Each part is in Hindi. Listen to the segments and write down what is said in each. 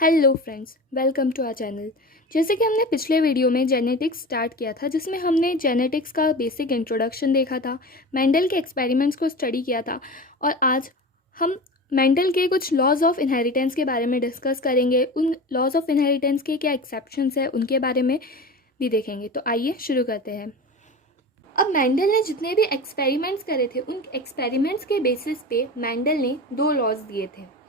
Hello friends, welcome to our channel. जैसे कि हमने पिछले वीडियो में जेनेटिक्स स्टार्ट किया था, जिसमें हमने जेनेटिक्स का बेसिक इंट्रोडक्शन देखा था, मेंडल के एक्सपेरिमेंट्स को स्टडी किया था और आज हम मेंडल के कुछ लॉज ऑफ इनहेरिटेंस के बारे में डिस्कस करेंगे। उन लॉज ऑफ इनहेरिटेंस के क्या एक्सेप्शंस है उनके बारे में भी देखेंगे। तो आइए शुरू करते हैं। अब मेंडल ने जितने भी एक्सपेरिमेंट्स करे थे, उन एक्सपेरिमेंट्स के बेसिस पे मेंडल ने दो लॉज दिए थे।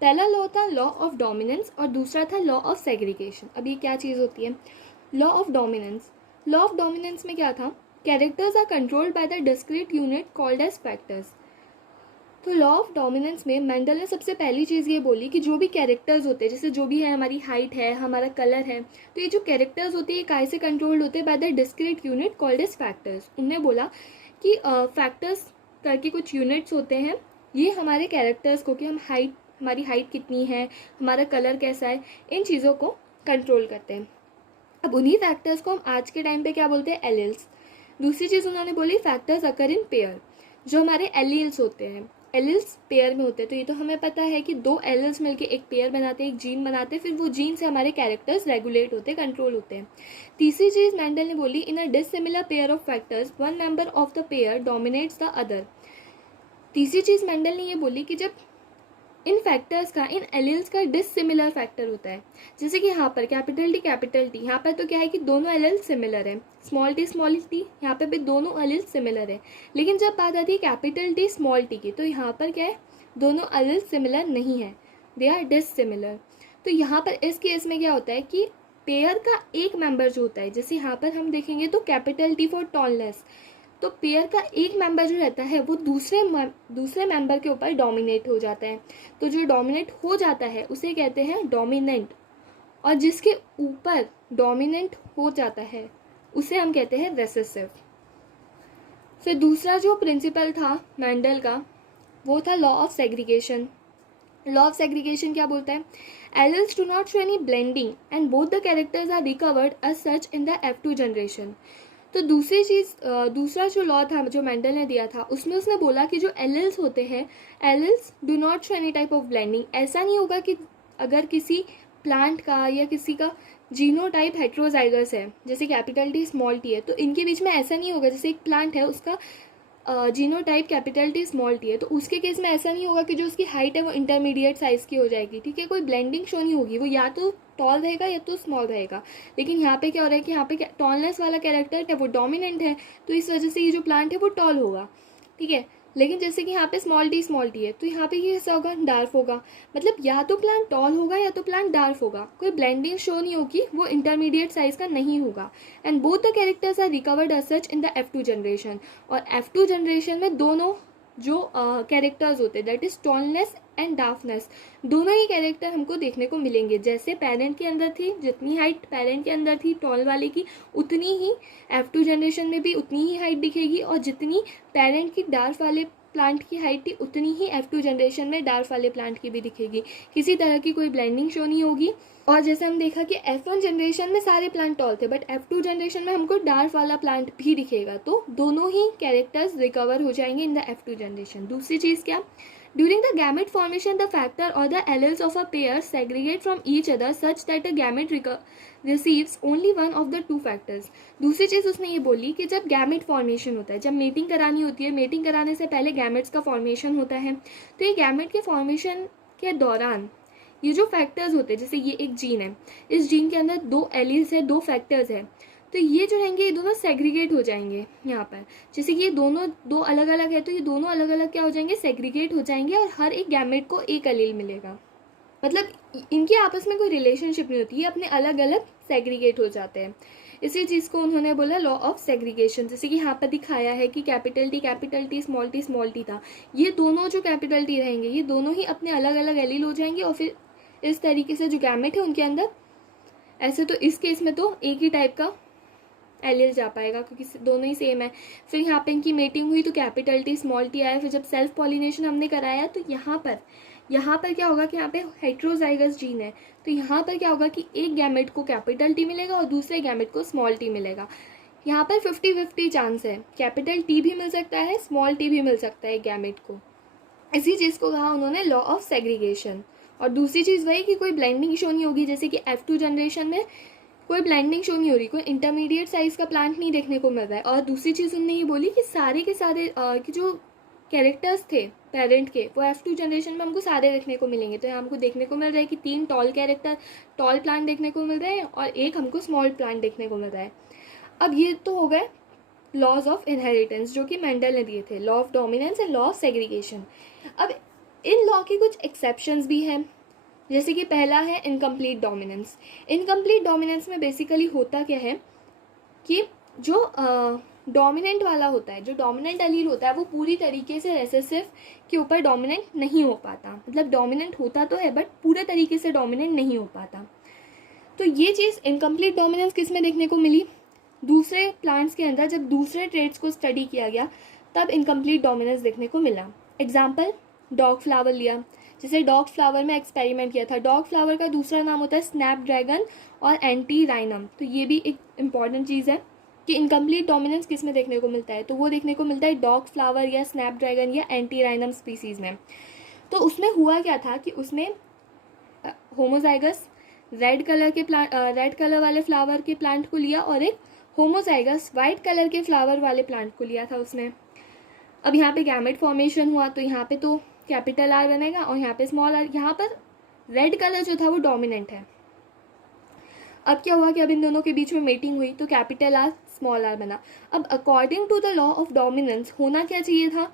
पहला लॉ था लॉ ऑफ डोमिनेंस और दूसरा था लॉ ऑफ सेग्रीगेशन। अब ये क्या चीज़ होती है? Law of dominance. Law of dominance में क्या था? Characters are controlled by the discrete unit called as factors. तो लॉ ऑफ डोमिनेंस में मेंडल ने सबसे पहली चीज़ ये बोली कि जो भी कैरेक्टर्स होते हैं, जैसे जो भी है, हमारी हाइट है, हमारा कलर है, तो ये जो कैरेक्टर्स होते हैं ये काय से कंट्रोल्ड होते हैं? By the discrete unit called as factors. उनने बोला कि फैक्टर्स करके कुछ यूनिट्स होते हैं, ये हमारे कैरेक्टर्स को, कि हमारी हाइट कितनी है, हमारा कलर कैसा है, इन चीज़ों को कंट्रोल करते हैं। अब उन्हीं फैक्टर्स को हम आज के टाइम पे क्या बोलते हैं? एलील्स। दूसरी चीज़ उन्होंने बोली फैक्टर्स अकर इन पेयर। जो हमारे एलील्स होते हैं, एलील्स पेयर में होते हैं। तो ये तो हमें पता है कि दो एलील्स मिलके एक पेयर बनाते हैं, एक जीन बनाते हैं, फिर वो जीन से हमारे कैरेक्टर्स रेगुलेट होते हैं, कंट्रोल होते हैं। तीसरी चीज़ मेंडल ने बोली, in a dissimilar pair of factors one member of the pair dominates the other. तीसरी चीज़ मेंडल ने ये बोली कि जब इन फैक्टर्स का, इन एलील्स का डिसिमिलर फैक्टर होता है, जैसे कि यहाँ पर कैपिटल टी, यहाँ पर तो क्या है कि दोनों एलील्स सिमिलर है, स्मॉल टी, यहाँ पे भी दोनों एलील्स सिमिलर है। लेकिन जब बात आती है कैपिटल टी स्मॉल टी की, तो यहाँ पर क्या है? दोनों एलील्स सिमिलर नहीं है, दे आर डिसिमिलर। तो यहाँ पर इस केस में क्या होता है कि पेयर का एक मेंबर जो होता है, जैसे यहाँ पर हम देखेंगे तो कैपिटल टी फॉर टॉलनेस, तो पेयर का एक मेंबर जो रहता है वो दूसरे मेंबर के ऊपर डोमिनेट हो जाता है। तो जो डोमिनेट हो जाता है उसे कहते हैं डोमिनेंट, और जिसके ऊपर डोमिनेंट हो जाता है उसे हम कहते हैं रेसेसिव। फिर दूसरा जो प्रिंसिपल था मेंडल का, वो था law of segregation. Law of segregation क्या बोलता है? Alleles do not show any blending and both the characters are recovered as such in the F2 generation. तो दूसरा जो लॉ था जो मेंडल ने दिया था, उसमें उसने बोला कि जो एलील्स होते हैं, alleles do not show any type of blending. ऐसा नहीं होगा कि अगर किसी प्लांट का या किसी का जीनोटाइप हेट्रोजाइगस है, जैसे कैपिटल टी स्मॉल टी है, तो इनके बीच में ऐसा नहीं होगा। जैसे एक प्लांट है, उसका genotype capital T small T है, तो उसके केस में ऐसा नहीं होगा कि जो उसकी हाइट है वो इंटरमीडिएट साइज की हो जाएगी, ठीक है? कोई ब्लेंडिंग शो नहीं होगी, वो या तो टॉल रहेगा या तो स्मॉल रहेगा। लेकिन यहाँ पे क्या हो रहा है कि यहाँ पे टॉलनेस वाला कैरेक्टर है वो डोमिनेंट है, तो इस वजह से ये जो प्लांट है वो टॉल होगा, ठीक है? लेकिन जैसे कि यहाँ पे स्मॉल टी है, तो यहाँ पे ये कैसा होगा? डार्क होगा। मतलब या तो प्लांट टॉल होगा या तो प्लांट डार्क होगा, कोई ब्लेंडिंग शो नहीं होगी, वो इंटरमीडिएट साइज का नहीं होगा। And both the characters are recovered as such in the F2 generation. और F2 जनरेशन में दोनों जो कैरेक्टर्स होते हैं, that is tallness and darkness, दोनों ही कैरेक्टर हमको देखने को मिलेंगे। जैसे पेरेंट के अंदर थी, जितनी हाइट पेरेंट के अंदर थी टॉल वाले की, उतनी ही F2 जनरेशन में भी उतनी ही हाइट दिखेगी, और जितनी पेरेंट की डार्क वाले प्लांट की हाइट थी उतनी ही F2 जनरेशन में डार्क वाले प्लांट की भी दिखेगी। किसी तरह की कोई ब्लेंडिंग शो नहीं होगी। और जैसे हम देखा कि F1 जनरेशन में सारे प्लांट टॉल थे, बट F2 जनरेशन में हमको डार्क वाला प्लांट भी दिखेगा, तो दोनों ही कैरेक्टर्स रिकवर हो जाएंगे इन द F2 जनरेशन। दूसरी चीज़ क्या? During the gamete formation, the factor or the alleles of a pair segregate from each other such that a gamete receives only one of the two factors. दूसरी चीज़ उसने ये बोली कि जब गैमेट फॉर्मेशन होता है, जब मेटिंग करानी होती है, मेटिंग कराने से पहले गैमेट्स का फॉर्मेशन होता है, तो ये गैमेट के फॉर्मेशन के दौरान ये जो फैक्टर्स होते हैं, जैसे ये एक जीन है, इस जीन के अंदर दो एलील्स है, दो फैक्टर्स है, तो ये जो रहेंगे ये दोनों सेग्रीगेट हो जाएंगे। यहाँ पर जैसे कि ये दोनों दो अलग अलग है, तो ये दोनों अलग अलग क्या हो जाएंगे? सेग्रीगेट हो जाएंगे, और हर एक गैमेट को एक एलील मिलेगा। मतलब इनकी आपस में कोई रिलेशनशिप नहीं होती, ये अपने अलग अलग सेग्रीगेट हो जाते हैं। इसी चीज़ को उन्होंने बोला लॉ ऑफ सेग्रीगेशन। जैसे कि यहाँ पर दिखाया है कि कैपिटल टी स्मॉल टी था, ये दोनों जो कैपिटल टी रहेंगे ये दोनों ही अपने अलग अलग एलील हो जाएंगे, और फिर इस तरीके से जो गैमेट है उनके अंदर ऐसे, तो इस केस में तो एक ही टाइप का एलील जा पाएगा क्योंकि दोनों ही सेम है। फिर यहाँ पे इनकी मेटिंग हुई तो कैपिटल टी स्मॉल टी आया। फिर जब सेल्फ पॉलिनेशन हमने कराया तो यहाँ पर क्या होगा कि यहाँ पे हेट्रोजाइगस जीन है, तो यहाँ पर क्या होगा कि एक गैमेट को कैपिटल टी मिलेगा और दूसरे गैमेट को स्मॉल टी मिलेगा। यहाँ पर 50-50 चांस है, कैपिटल टी भी मिल सकता है, स्मॉल टी भी मिल सकता है गैमेट को। इसी चीज़ को कहा उन्होंने लॉ ऑफ सेग्रीगेशन। और दूसरी चीज़ वही कि कोई ब्लेंडिंग शो नहीं होगी, जैसे कि F2 जनरेशन में कोई ब्लेंडिंग शो नहीं हो रही, कोई इंटरमीडिएट साइज़ का प्लांट नहीं देखने को मिल रहा है। और दूसरी चीज़ उन्होंने ये बोली कि सारे के सारे कि जो कैरेक्टर्स थे पेरेंट के, वो F2 जनरेशन में हमको सारे देखने को मिलेंगे। तो यहाँ हमको देखने को मिल रहा है कि 3 टॉल प्लांट देखने को मिल रहे हैं और एक हमको स्मॉल प्लांट देखने को मिल रहा है। अब ये तो हो गए लॉज ऑफ इनहेरिटेंस जो कि मेंडल ने दिए थे, law of dominance and law of segregation. अब इन लॉ के कुछ एक्सेप्शंस भी हैं, जैसे कि पहला है इनकम्प्लीट डोमिनेंस। इनकम्प्लीट डोमिनेंस में बेसिकली होता क्या है कि जो डोमिनेंट वाला होता है, जो डोमिनेंट एलील होता है, वो पूरी तरीके से रेसेसिव के ऊपर डोमिनेंट नहीं हो पाता। मतलब डोमिनेंट होता तो है बट पूरे तरीके से डोमिनेंट नहीं हो पाता। तो ये चीज़ इनकम्प्लीट डोमिनेंस किस में देखने को मिली? दूसरे प्लांट्स के अंदर जब दूसरे ट्रेट्स को स्टडी किया गया तब इनकम्प्लीट डोमिनेंस देखने को मिला। एग्जाम्पल डॉग फ्लावर लिया, जैसे डॉग फ्लावर में एक्सपेरिमेंट किया था। डॉग फ्लावर का दूसरा नाम होता है स्नैपड्रैगन और एंटी राइनम। तो ये भी एक इम्पॉर्टेंट चीज़ है कि इनकम्प्लीट डोमिनेंस किस में देखने को मिलता है, तो वो देखने को मिलता है डॉग फ्लावर या स्नैपड्रैगन या एंटी राइनम स्पीसीज़ में। तो उसमें हुआ क्या था कि उसमें होमोजाइगस रेड कलर वाले फ्लावर के प्लांट को लिया और एक होमोजाइगस वाइट कलर के फ्लावर वाले प्लांट को लिया था उसने। अब यहाँ पे गैमेट फॉर्मेशन हुआ, तो यहाँ पे तो कैपिटल आर बनेगा और यहाँ पे स्मॉल आर। यहाँ पर रेड कलर जो था वो डोमिनेंट है। अब क्या हुआ कि अब इन दोनों के बीच में मेटिंग हुई तो कैपिटल आर स्मॉल आर बना। अब according to the law of dominance होना क्या चाहिए था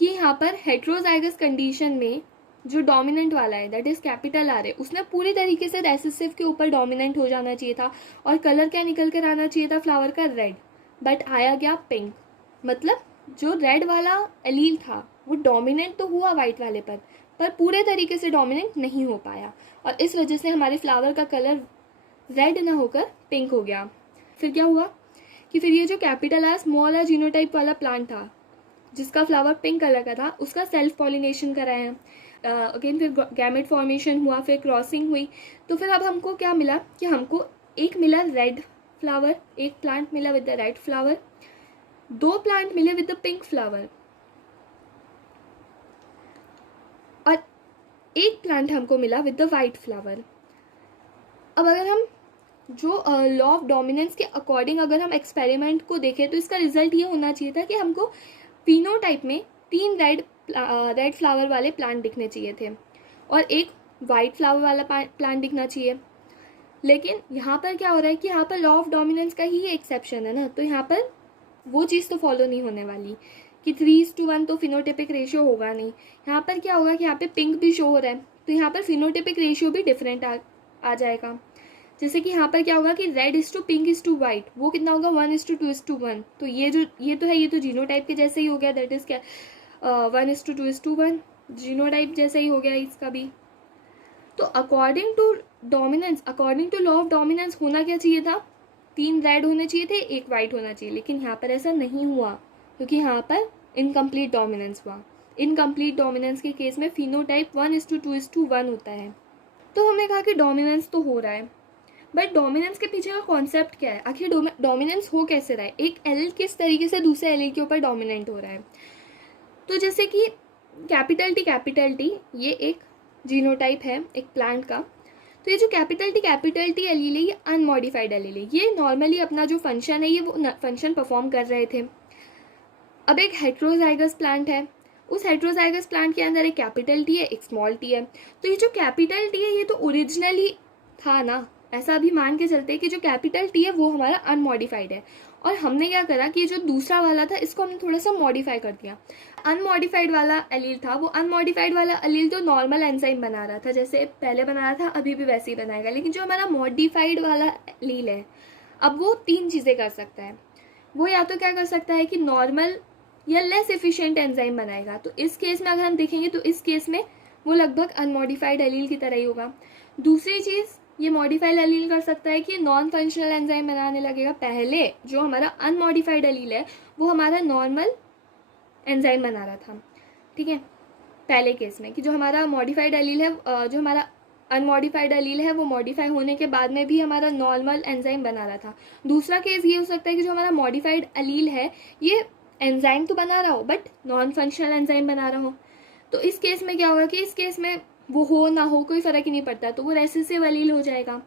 कि यहाँ पर हेट्रोजाइगस कंडीशन में जो डोमिनेंट वाला है दैट इज कैपिटल आर है, उसने पूरी तरीके से रेसेसिव के ऊपर डोमिनेंट हो जाना चाहिए था और कलर क्या निकल कर आना चाहिए था फ्लावर का? रेड। बट आया गया पिंक। मतलब जो रेड वाला एलील था वो डोमिनेंट तो हुआ वाइट वाले पर पूरे तरीके से डोमिनेंट नहीं हो पाया और इस वजह से हमारे फ्लावर का कलर रेड ना होकर पिंक हो गया। फिर क्या हुआ कि फिर ये जो capital R small r genotype वाला प्लांट था जिसका फ्लावर पिंक कलर का था, उसका सेल्फ पॉलिनेशन कराया। अगेन फिर गैमेट फॉर्मेशन हुआ, फिर क्रॉसिंग हुई। तो फिर अब हमको क्या मिला कि हमको एक मिला रेड फ्लावर, एक प्लांट मिला with the red flower, 2 plant मिले विद द पिंक फ्लावर और एक प्लांट हमको मिला विद द वाइट फ्लावर। अब अगर हम जो लॉ ऑफ डोमिनेंस के अकॉर्डिंग अगर हम एक्सपेरिमेंट को देखें तो इसका रिजल्ट ये होना चाहिए था कि हमको फिनोटाइप में 3 रेड फ्लावर वाले प्लांट दिखने चाहिए थे और एक वाइट फ्लावर वाला प्लांट दिखना चाहिए। लेकिन यहाँ पर क्या हो रहा है कि यहाँ पर लॉ ऑफ डोमिनेंस का ही एक्सेप्शन है ना, तो यहाँ पर वो चीज़ तो फॉलो नहीं होने वाली कि 3:1 तो फिनोटिपिक रेशियो होगा नहीं। यहाँ पर क्या होगा कि यहाँ पे पिंक भी शो हो रहा है तो यहाँ पर फिनोटिपिक रेशियो भी डिफरेंट आ जाएगा। जैसे कि यहाँ पर क्या होगा कि red is to pink is to white, वो कितना होगा 1:2:1। तो ये तो है, ये तो जीनोटाइप के जैसे ही हो गया, दैट इज क्या 1:2:1 जीनोटाइप जैसा ही हो गया इसका भी। तो according to dominance, according to law of dominance होना क्या चाहिए था? 3 रेड होने चाहिए थे, एक वाइट होना चाहिए, लेकिन यहाँ पर ऐसा नहीं हुआ क्योंकि यहाँ पर इनकम्प्लीट डोमिनेंस हुआ। इनकम्प्लीट डोमिनेंस के केस में फिनोटाइप 1:2:1 होता है। तो हमने कहा कि डोमिनेंस तो हो रहा है बट डोमिनेंस के पीछे का कॉन्सेप्ट क्या है? आखिर डोमिनेंस हो कैसे रहा है? एक एलील किस तरीके से दूसरे एलील के ऊपर डोमिनेंट हो रहा है? तो जैसे कि कैपिटल टी ये एक जीनोटाइप है एक प्लांट का। तो ये जो कैपिटल टी एलील है ये अनमॉडिफाइड एलील है। ये नॉर्मली अपना जो फंक्शन है ये वो फंक्शन परफॉर्म कर रहे थे। अब एक हेट्रोजाइगस प्लांट है, उस हेट्रोजाइगस प्लांट के अंदर एक कैपिटल टी है एक स्मॉल टी है। तो ये जो कैपिटल टी है ये तो ओरिजिनली था ना, ऐसा अभी मान के चलते हैं कि जो कैपिटल टी है वो हमारा अनमॉडिफाइड है और हमने क्या करा कि जो दूसरा वाला था इसको हमने थोड़ा सा मॉडिफाई कर दिया। अनमॉडिफाइड वाला एलील था, वो अनमॉडिफाइड वाला एलील तो नॉर्मल एंजाइम बना रहा था, जैसे पहले बना रहा था अभी भी वैसे ही बनाएगा। लेकिन जो हमारा मॉडिफाइड वाला एलील है अब वो 3 चीज़ें कर सकता है। वो या तो क्या कर सकता है कि नॉर्मल या लेस एफिशिएंट एंजाइम बनाएगा। तो इस केस में अगर हम देखेंगे तो इस केस में वो लगभग अनमॉडिफाइड एलील की तरह ही होगा। दूसरी चीज़ ये मॉडिफाइड एलील कर सकता है कि नॉन फंक्शनल एंजाइम बनाने लगेगा। पहले जो हमारा अनमॉडिफाइड एलील है वो हमारा नॉर्मल एंजाइम बना रहा था, ठीक है, पहले केस में कि जो हमारा मॉडिफाइड एलील है जो हमारा अनमॉडिफाइड एलील है वो मॉडिफाई होने के बाद में भी हमारा नॉर्मल एंजाइम बना रहा था। दूसरा केस ये हो सकता है कि जो हमारा मॉडिफाइड एलील है ये एंजाइम तो बना रहा हो बट नॉन फंक्शनल एंजाइम बना रहा हो। तो इस केस में क्या होगा कि इस केस में वो हो ना हो कोई फ़र्क ही नहीं पड़ता, तो वो रेसेसिव एलील हो जाएगा।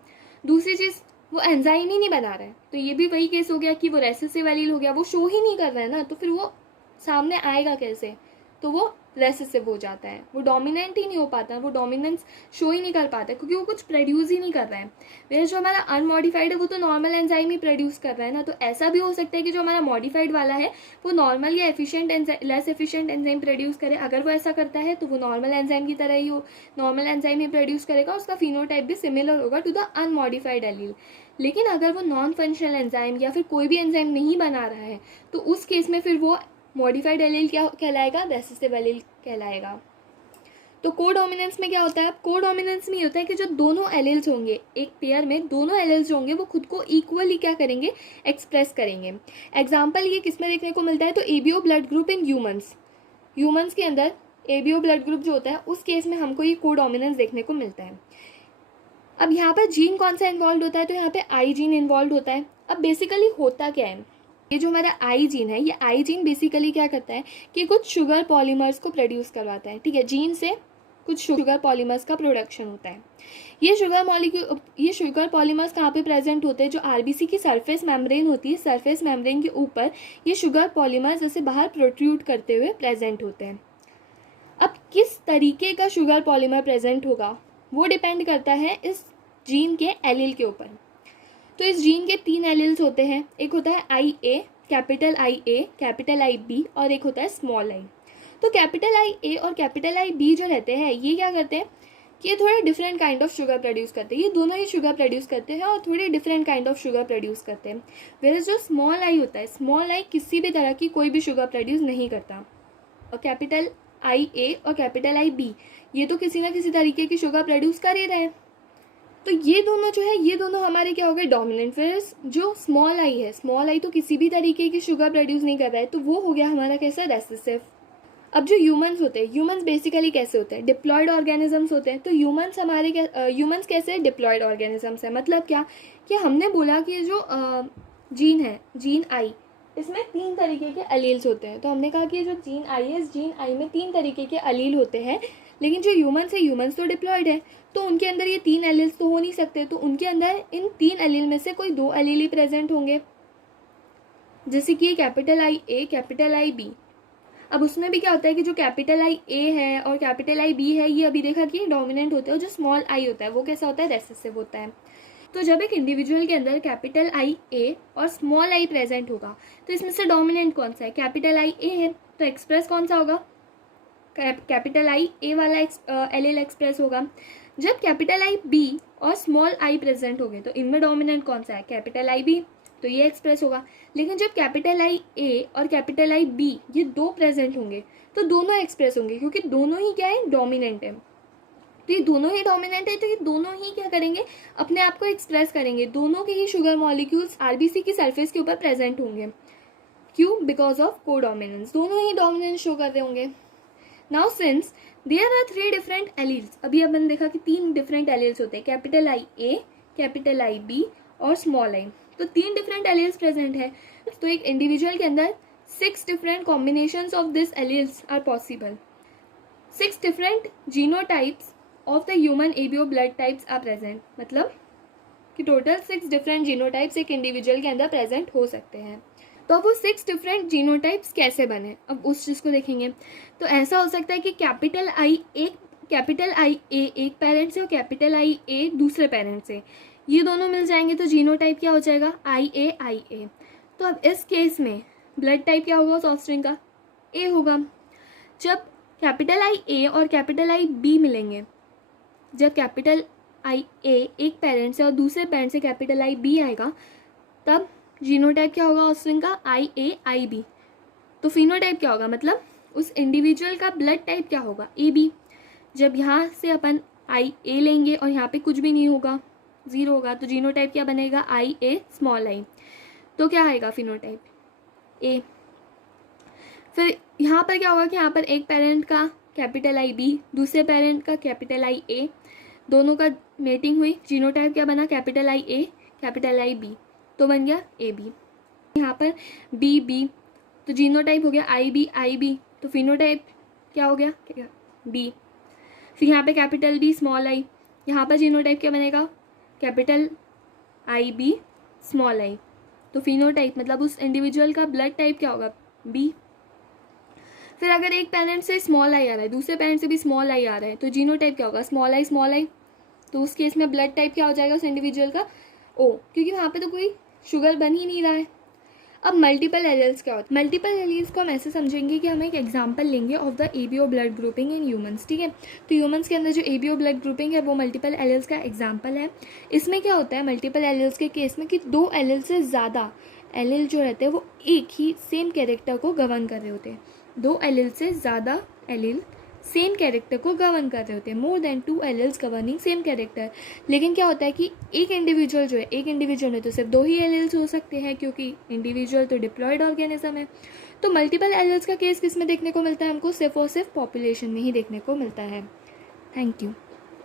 दूसरी चीज़, वो एंजाइम ही नहीं बना रहा है, तो ये भी वही केस हो गया कि वो रेसेसिव एलील हो गया, वो शो ही नहीं कर रहा है ना, तो फिर वो सामने आएगा कैसे, तो वो रेसेसिव हो जाता है, वो डोमिनेंट ही नहीं हो पाता, वो डोमिनेंस शो ही नहीं कर पाता क्योंकि वो कुछ प्रोड्यूस ही नहीं कर रहा है। वैसे जो हमारा अनमॉडिफाइड है वो तो नॉर्मल एंजाइम ही प्रोड्यूस कर रहा है ना, तो ऐसा भी हो सकता है कि जो हमारा मॉडिफाइड वाला है वो नॉर्मल या efficient less efficient enzyme produce करे। अगर वो ऐसा करता है तो वो नॉर्मल एंजाइम की तरह ही हो, नॉर्मल एंजाइम ही प्रोड्यूस करेगा, उसका फिनोटाइप भी सिमिलर होगा टू द अनमॉडिफाइड एलील। लेकिन अगर वो नॉन फंक्शनल एंजाइम या फिर कोई भी एंजाइम नहीं बना रहा है तो उस केस में फिर वो मॉडिफाइड एलील क्या कहलाएगा, रेसेसिव एलील कहलाएगा। तो कोडोमिनेंस में क्या होता है, कोडोमिनेंस में ये होता है कि जो दोनों एलील्स होंगे, एक पेयर में दोनों एलील्स होंगे वो खुद को इक्वली क्या करेंगे, एक्सप्रेस करेंगे। एग्जाम्पल ये किस में देखने को मिलता है, तो ABO blood group in humans के अंदर एबीओ ब्लड ग्रुप जो होता है उस केस में हमको ये कोडोमिनेंस देखने को मिलता है। अब यहाँ पर जीन कौन सा इन्वॉल्व होता है, तो यहाँ पे आई जीन इन्वॉल्व होता है। अब बेसिकली होता क्या है, ये जो हमारा आई जीन है, ये आई जीन बेसिकली क्या करता है कि कुछ शुगर पॉलीमर्स को प्रोड्यूस करवाता है। ठीक है, जीन से कुछ शुगर पॉलीमर्स का प्रोडक्शन होता है। ये शुगर पॉलीमर्स कहाँ पे प्रेजेंट होते हैं, जो आरबीसी की सरफेस मेम्ब्रेन होती है, सरफेस मेम्ब्रेन के ऊपर ये शुगर पॉलीमर्स जैसे बाहर प्रोट्रूड करते हुए प्रेजेंट होते हैं। अब किस तरीके का शुगर पॉलीमर प्रेजेंट होगा वो डिपेंड करता है इस जीन के एलील के ऊपर। तो इस जीन के 3 एलील्स होते हैं, एक होता है आई ए, कैपिटल आई बी, और एक होता है स्मॉल आई। तो कैपिटल आई ए और कैपिटल आई बी जो रहते हैं ये क्या करते हैं कि ये थोड़े different kind of sugar produce करते हैं, ये दोनों ही शुगर प्रोड्यूस करते हैं और थोड़े different kind of sugar produce करते हैं। वेयर जो स्मॉल आई होता है, स्मॉल आई किसी भी तरह की कोई भी शुगर प्रोड्यूस नहीं करता, और कैपिटल आई ए और कैपिटल आई बी ये तो किसी ना किसी तरीके की शुगर प्रोड्यूस कर ही रहे हैं। तो ये दोनों जो है ये दोनों हमारे क्या हो गए, डोमिनेंट। फिर जो स्मॉल आई है, स्मॉल आई तो किसी भी तरीके की शुगर प्रोड्यूस नहीं कर रहा है, तो वो हो गया हमारा कैसा, रेसेसिव। अब जो ह्यूमंस होते हैं, ह्यूमंस बेसिकली कैसे होते हैं, डिप्लॉयड ऑर्गेनिजम्स होते हैं। तो ह्यूमंस हमारे ह्यूमंस कैसे डिप्लॉयड ऑर्गेनिजम्स है, मतलब क्या कि हमने बोला कि जो जीन है, जीन आई, इसमें 3 तरीके के अलील्स होते हैं। तो हमने कहा कि जो जीन आई है, इस जीन आई में 3 तरीके के अलील होते हैं। लेकिन जो ह्यूमंस है, ह्यूमंस तो डिप्लॉयड है, तो उनके अंदर ये 3 एलील्स तो हो नहीं सकते, तो उनके अंदर इन 3 एलील में से कोई 2 एलील ही प्रेजेंट होंगे, जैसे कि capital I A, capital I B. अब उसमें भी क्या होता है कि जो कैपिटल आई ए है और कैपिटल आई बी है ये अभी देखा कि डोमिनेंट होते हैं, और जो स्मॉल आई होता है वो कैसा होता है, रेसेसिव होता है। तो जब एक इंडिविजुअल के अंदर कैपिटल आई ए और स्मॉल आई प्रेजेंट होगा तो इसमें से डोमिनेंट कौन सा है, कैपिटल आई ए है, तो एक्सप्रेस कौन सा होगा, कैपिटल आई ए वाला एलील एक्सप्रेस होगा। जब कैपिटल आई बी और स्मॉल आई प्रेजेंट होंगे तो इनमें डोमिनेंट कौन सा है, कैपिटल आई बी, तो ये एक्सप्रेस होगा। लेकिन जब कैपिटल आई ए और कैपिटल आई बी ये 2 प्रेजेंट होंगे तो दोनों एक्सप्रेस होंगे, क्योंकि दोनों ही क्या है, डोमिनेंट है। तो ये दोनों ही डोमिनेंट है, तो ये दोनों ही क्या करेंगे, अपने आप को एक्सप्रेस करेंगे, दोनों के ही शुगर मॉलिक्यूल्स आरबीसी की सरफेस के ऊपर प्रेजेंट होंगे। क्यों, बिकॉज ऑफ कोडोमिनेंस, दोनों ही डोमिनेंस शो कर रहे होंगे। Now since there are 3 different alleles, अभी अपन देखा कि 3 डिफरेंट एलील्स होते हैं, capital I A, capital I B और स्मॉल आई, तो 3 डिफरेंट एलील्स प्रेजेंट है। तो एक इंडिविजुअल के अंदर 6 different combinations of this alleles are possible, 6 different genotypes of the human ABO blood types are present, मतलब कि टोटल 6 डिफरेंट जीनोटाइप्स एक इंडिविजुअल के अंदर प्रेजेंट हो सकते हैं। तो अब वो 6 डिफरेंट जीनोटाइप्स कैसे बने, अब उस चीज़ को देखेंगे। तो ऐसा हो सकता है कि कैपिटल आई ए एक पेरेंट से और कैपिटल आई ए दूसरे पेरेंट से, ये दोनों मिल जाएंगे तो जीनोटाइप क्या हो जाएगा, आई ए। तो अब इस केस में ब्लड टाइप क्या होगा उस ऑफस्प्रिंग का, ए होगा। जब कैपिटल आई ए और कैपिटल आई बी मिलेंगे, जब कैपिटल आई ए एक पेरेंट से और दूसरे पेरेंट से कैपिटल आई बी आएगा, तब जीनोटाइप क्या होगा ऑफस्प्रिंग का, आई ए आई बी। तो फिनोटाइप क्या होगा, मतलब उस इंडिविजुअल का ब्लड टाइप क्या होगा, ए बी। जब यहाँ से अपन आई ए लेंगे और यहाँ पे कुछ भी नहीं होगा, 0 होगा, तो जीनोटाइप क्या बनेगा, आई ए स्मॉल आई, तो क्या आएगा फिनोटाइप, ए। फिर यहाँ पर क्या होगा कि यहाँ पर एक पेरेंट का कैपिटल आई बी, दूसरे पेरेंट का कैपिटल आई ए, दोनों का मेटिंग हुई, जीनोटाइप क्या बना, capital I A capital I B, तो बन गया ए बी। यहाँ पर बी बी, तो जीनोटाइप हो गया आई बी, तो फिनोटाइप क्या हो गया, बी। फिर यहाँ पे कैपिटल बी स्मॉल आई, यहाँ पर जीनोटाइप क्या बनेगा, capital I B small I. तो फिनोटाइप मतलब उस इंडिविजुअल का ब्लड टाइप क्या होगा, बी। फिर अगर एक पेरेंट से स्मॉल आई आ रहा है, दूसरे पेरेंट से भी स्मॉल आई आ रहा है, तो जीनोटाइप क्या होगा, स्मॉल आई स्मॉल आई। तो उस केस में ब्लड टाइप क्या हो जाएगा उस इंडिविजुअल का, ओ, क्योंकि वहाँ पे तो कोई शुगर बन ही नहीं रहा है। अब मल्टीपल एलील्स क्या होता है, मल्टीपल एलील्स को हम ऐसे समझेंगे कि हम एक एग्जांपल लेंगे of the ABO blood grouping in humans, ठीक है। तो ह्यूमंस के अंदर जो एबीओ ब्लड ग्रुपिंग है वो मल्टीपल एलील्स का एग्जांपल है। इसमें क्या होता है मल्टीपल एलील्स के केस में कि दो एलील से ज़्यादा एलील जो रहते हैं वो एक ही सेम कैरेक्टर को गवर्न कर रहे होते हैं। दो एलील से ज़्यादा एलील सेम कैरेक्टर को गवर्न कर रहे होते हैं, more than two alleles governing same character. लेकिन क्या होता है कि एक इंडिविजुअल जो है, एक इंडिविजुअल में तो सिर्फ दो ही एलील्स हो सकते हैं क्योंकि इंडिविजुअल तो डिप्लॉयड ऑर्गेनिज्म है। तो मल्टीपल एलील्स का केस किस में देखने को मिलता है हमको, सिर्फ और सिर्फ पॉपुलेशन में ही देखने को मिलता है। Thank you.